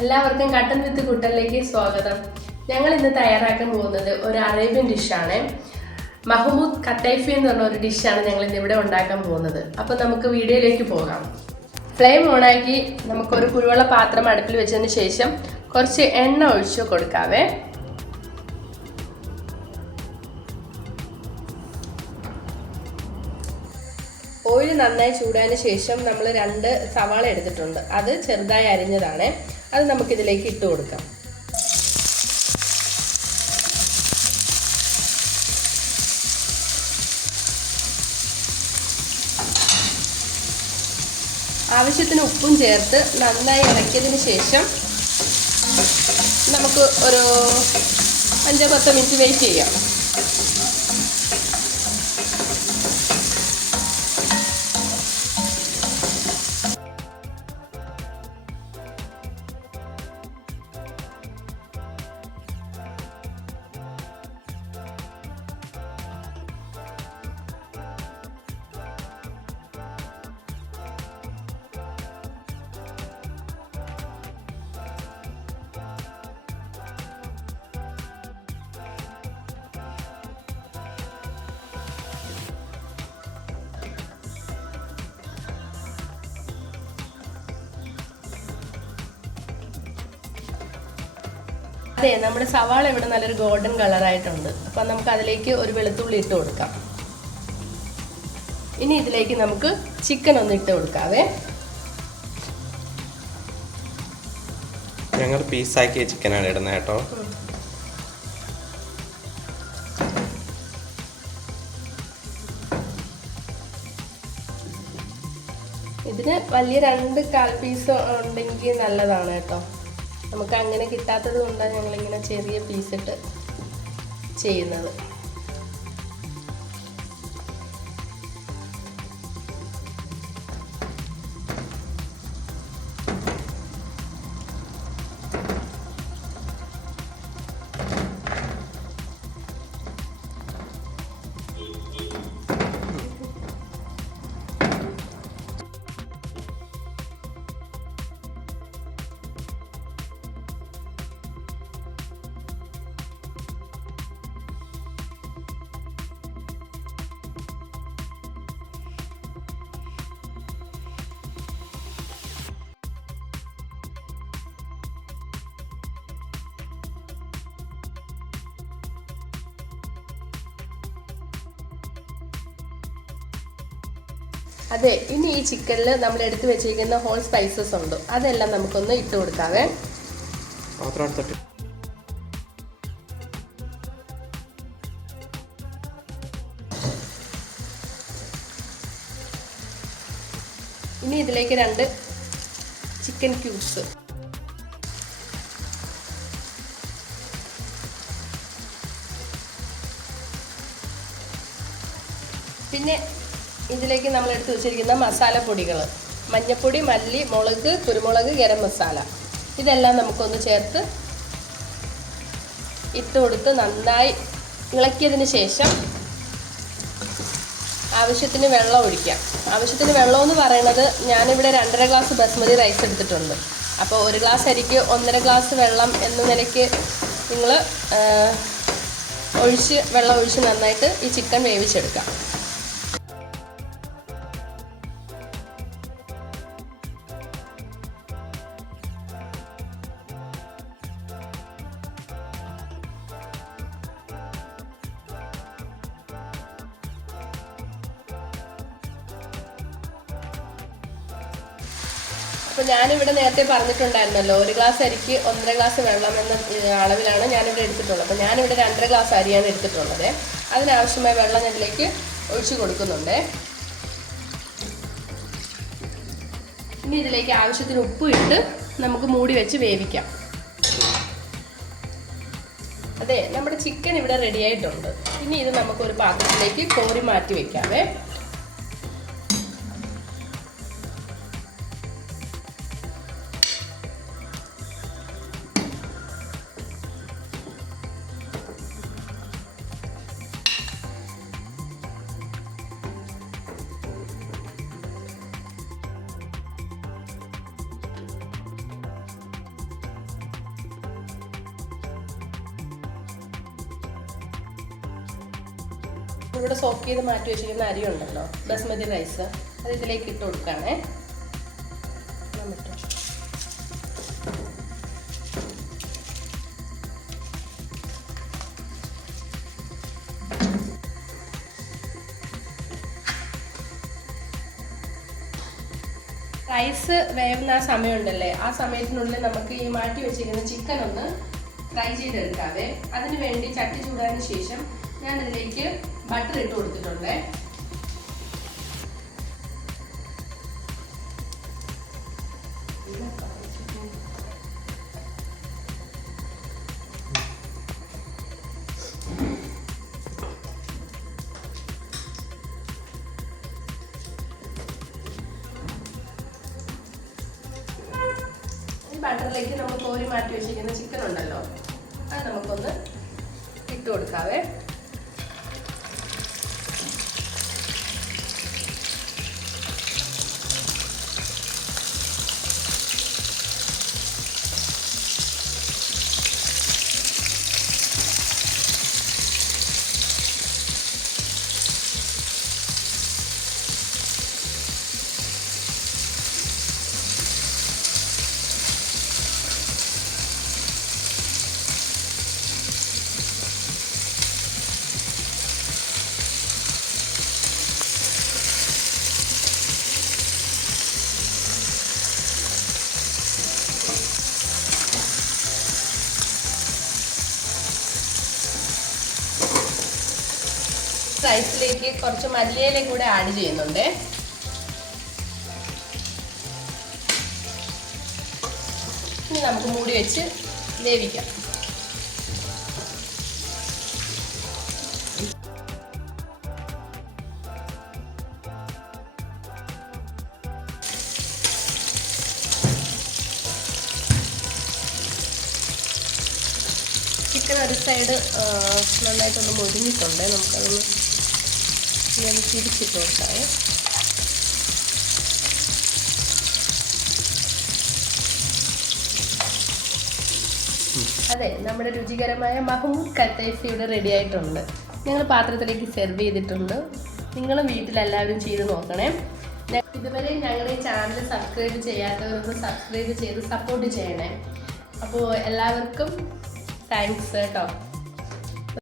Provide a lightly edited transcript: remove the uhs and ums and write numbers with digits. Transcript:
എല്ലാവർക്കും കട്ടൻ വിത്ത് കുട്ടനിലേക്ക് സ്വാഗതം. ഞങ്ങൾ ഇന്ന് തയ്യാറാക്കാൻ പോകുന്നത് ഒരു അറേബ്യൻ ഡിഷാണ്. മഹ്മൂദ് കട്ടൈഫി എന്ന് പറഞ്ഞ ഒരു ഡിഷാണ് ഞങ്ങൾ ഇന്ന് ഇവിടെ ഉണ്ടാക്കാൻ പോകുന്നത്. അപ്പോൾ നമുക്ക് വീഡിയോയിലേക്ക് പോകാം. ഫ്ലെയിം ഓണാക്കി നമുക്കൊരു കുഴിവെള്ള പാത്രം അടുപ്പിൽ വെച്ചതിന് ശേഷം കുറച്ച് എണ്ണ ഒഴിച്ച് കൊടുക്കാവേ. ഓയിൽ നന്നായി ചൂടായതിനു ശേഷം നമ്മൾ 2 സവാള എടുത്തിട്ടുണ്ട്. അത് ചെറുതായി അരിഞ്ഞതാണ്. അത് നമുക്കിതിലേക്ക് ഇട്ട് കൊടുക്കാം. ആവശ്യത്തിന് ഉപ്പും ചേർത്ത് നന്നായി ഇളക്കിയതിന് ശേഷം നമുക്ക് ഒരു 5-10 മിനിറ്റ് വെയിറ്റ് ചെയ്യാം. അതെ, നമ്മുടെ സവാള ഇവിടെ നല്ലൊരു ഗോൾഡൻ കളറായിട്ടുണ്ട്. അപ്പം നമുക്ക് അതിലേക്ക് ഒരു വെളുത്തുള്ളി ഇട്ട് കൊടുക്കാം. ഇനി ഇതിലേക്ക് നമുക്ക് ചിക്കൻ ഒന്ന് ഇട്ട് കൊടുക്കാവേ. ഞങ്ങൾ പീസാക്കിയ ചിക്കനാണ് ഇടുന്നത് കേട്ടോ. ഇതിന് വലിയ 2 കാൽ പീസ് ഉണ്ടെങ്കിൽ നല്ലതാണ് കേട്ടോ. നമുക്ക് അങ്ങനെ കിട്ടാത്തത് കൊണ്ടാണ് ഞങ്ങളിങ്ങനെ ചെറിയ പീസിട്ട് ചെയ്യുന്നത്. അതെ, ഇനി ഈ ചിക്കനിൽ നമ്മൾ എടുത്തു വെച്ചിരിക്കുന്ന ഹോൾ സ്പൈസസ് ഉണ്ട്. അതെല്ലാം നമുക്കൊന്ന് ഇട്ട് കൊടുക്കാവേ. ഇനി ഇതിലേക്ക് 2 ചിക്കൻ ക്യൂബ്സ്, പിന്നെ ഇതിലേക്ക് നമ്മൾ എടുത്ത് വെച്ചിരിക്കുന്ന മസാലപ്പൊടികൾ, മഞ്ഞൾപ്പൊടി, മല്ലി, മുളക്, കുരുമുളക്, ഗരം മസാല, ഇതെല്ലാം നമുക്കൊന്ന് ചേർത്ത് ഇട്ട് കൊടുത്ത് നന്നായി ഇളക്കിയതിന് ശേഷം ആവശ്യത്തിന് വെള്ളം ഒഴിക്കാം. ആവശ്യത്തിന് വെള്ളം എന്ന് പറയുന്നത് ഞാനിവിടെ 2.5 ഗ്ലാസ് ബസ്മതി റൈസ് എടുത്തിട്ടുണ്ട്. അപ്പോൾ 1 ഗ്ലാസ് അരിക്ക് 1.5 ഗ്ലാസ് വെള്ളം എന്ന നിലയ്ക്ക് നിങ്ങൾ വെള്ളം ഒഴിച്ച് നന്നായിട്ട് ഈ ചിക്കൻ വേവിച്ചെടുക്കാം. അപ്പോൾ ഞാനിവിടെ നേരത്തെ പറഞ്ഞിട്ടുണ്ടായിരുന്നല്ലോ, 1 ഗ്ലാസ് അരിക്ക് 1.5 ഗ്ലാസ് വെള്ളം എന്ന അളവിലാണ് ഞാനിവിടെ എടുത്തിട്ടുള്ളത്. അപ്പോൾ ഞാനിവിടെ 2.5 ഗ്ലാസ് അരിയാണ് എടുത്തിട്ടുള്ളത്. അതിനാവശ്യമായ വെള്ളം ഇതിലേക്ക് ഒഴിച്ച് കൊടുക്കുന്നുണ്ട്. ഇനി ഇതിലേക്ക് ആവശ്യത്തിന് ഉപ്പ് ഇട്ട് നമുക്ക് മൂടി വെച്ച് വേവിക്കാം. അതെ, നമ്മുടെ ചിക്കൻ ഇവിടെ റെഡി ആയിട്ടുണ്ട്. ഇനി ഇത് നമുക്കൊരു പാത്രത്തിലേക്ക് കോരി മാറ്റി വെക്കാവേ. നമ്മളിവിടെ സോക്ക് ചെയ്ത് മാറ്റി വെച്ചിരിക്കുന്ന അരി ഉണ്ടല്ലോ, ബസ്മതി റൈസ്, അത് ഇതിലേക്ക് ഇട്ട് കൊടുക്കുകയാണേ. റൈസ് വേവുന്ന ആ സമയമുണ്ടല്ലേ, ആ സമയത്തിനുള്ളിൽ നമുക്ക് ഈ മാറ്റി വെച്ചിരിക്കുന്ന ചിക്കൻ ഒന്ന് ഫ്രൈ ചെയ്തെടുക്കാവേ. അതിന് വേണ്ടി ചട്ടി ചൂടാതിന് ശേഷം ഞാൻ ഇതിലേക്ക് ബട്ടർ ഇട്ട് കൊടുത്തിട്ടുണ്ട്. ബട്ടറിലേക്ക് നമ്മൾ കോരി മാറ്റി വെച്ചിരിക്കുന്ന ചിക്കൻ ഉണ്ടല്ലോ, അത് നമുക്കൊന്ന് ഇട്ട് കൊടുക്കാവേ. റൈസിലേക്ക് കുറച്ച് മല്ലിയില കൂടെ ആഡ് ചെയ്യുന്നുണ്ട്. ഇനി നമുക്ക് മൂടി വെച്ച് വേവിക്കാം. ചിക്കൻ ഒരു സൈഡ് നന്നായിട്ടൊന്ന് മുരിഞ്ഞിട്ടുണ്ട്. നമുക്കതൊന്ന് ഞാൻ തിരിച്ചിട്ട് കൊടുക്കാം. അതെ, നമ്മുടെ രുചികരമായ മഹ്മൂദ് കത്തൈഫി ഇവിടെ റെഡി ആയിട്ടുണ്ട്. ഞങ്ങൾ പാത്രത്തിലേക്ക് സെർവ് ചെയ്തിട്ടുണ്ട്. നിങ്ങളും വീട്ടിലെല്ലാവരും ചെയ്ത് നോക്കണേ. ഇതുവരെ ഞങ്ങളുടെ ചാനൽ സബ്സ്ക്രൈബ് ചെയ്യാത്തവരൊന്ന് സബ്സ്ക്രൈബ് ചെയ്ത് സപ്പോർട്ട് ചെയ്യണേ. അപ്പോൾ എല്ലാവർക്കും താങ്ക്സ് കേട്ടോ.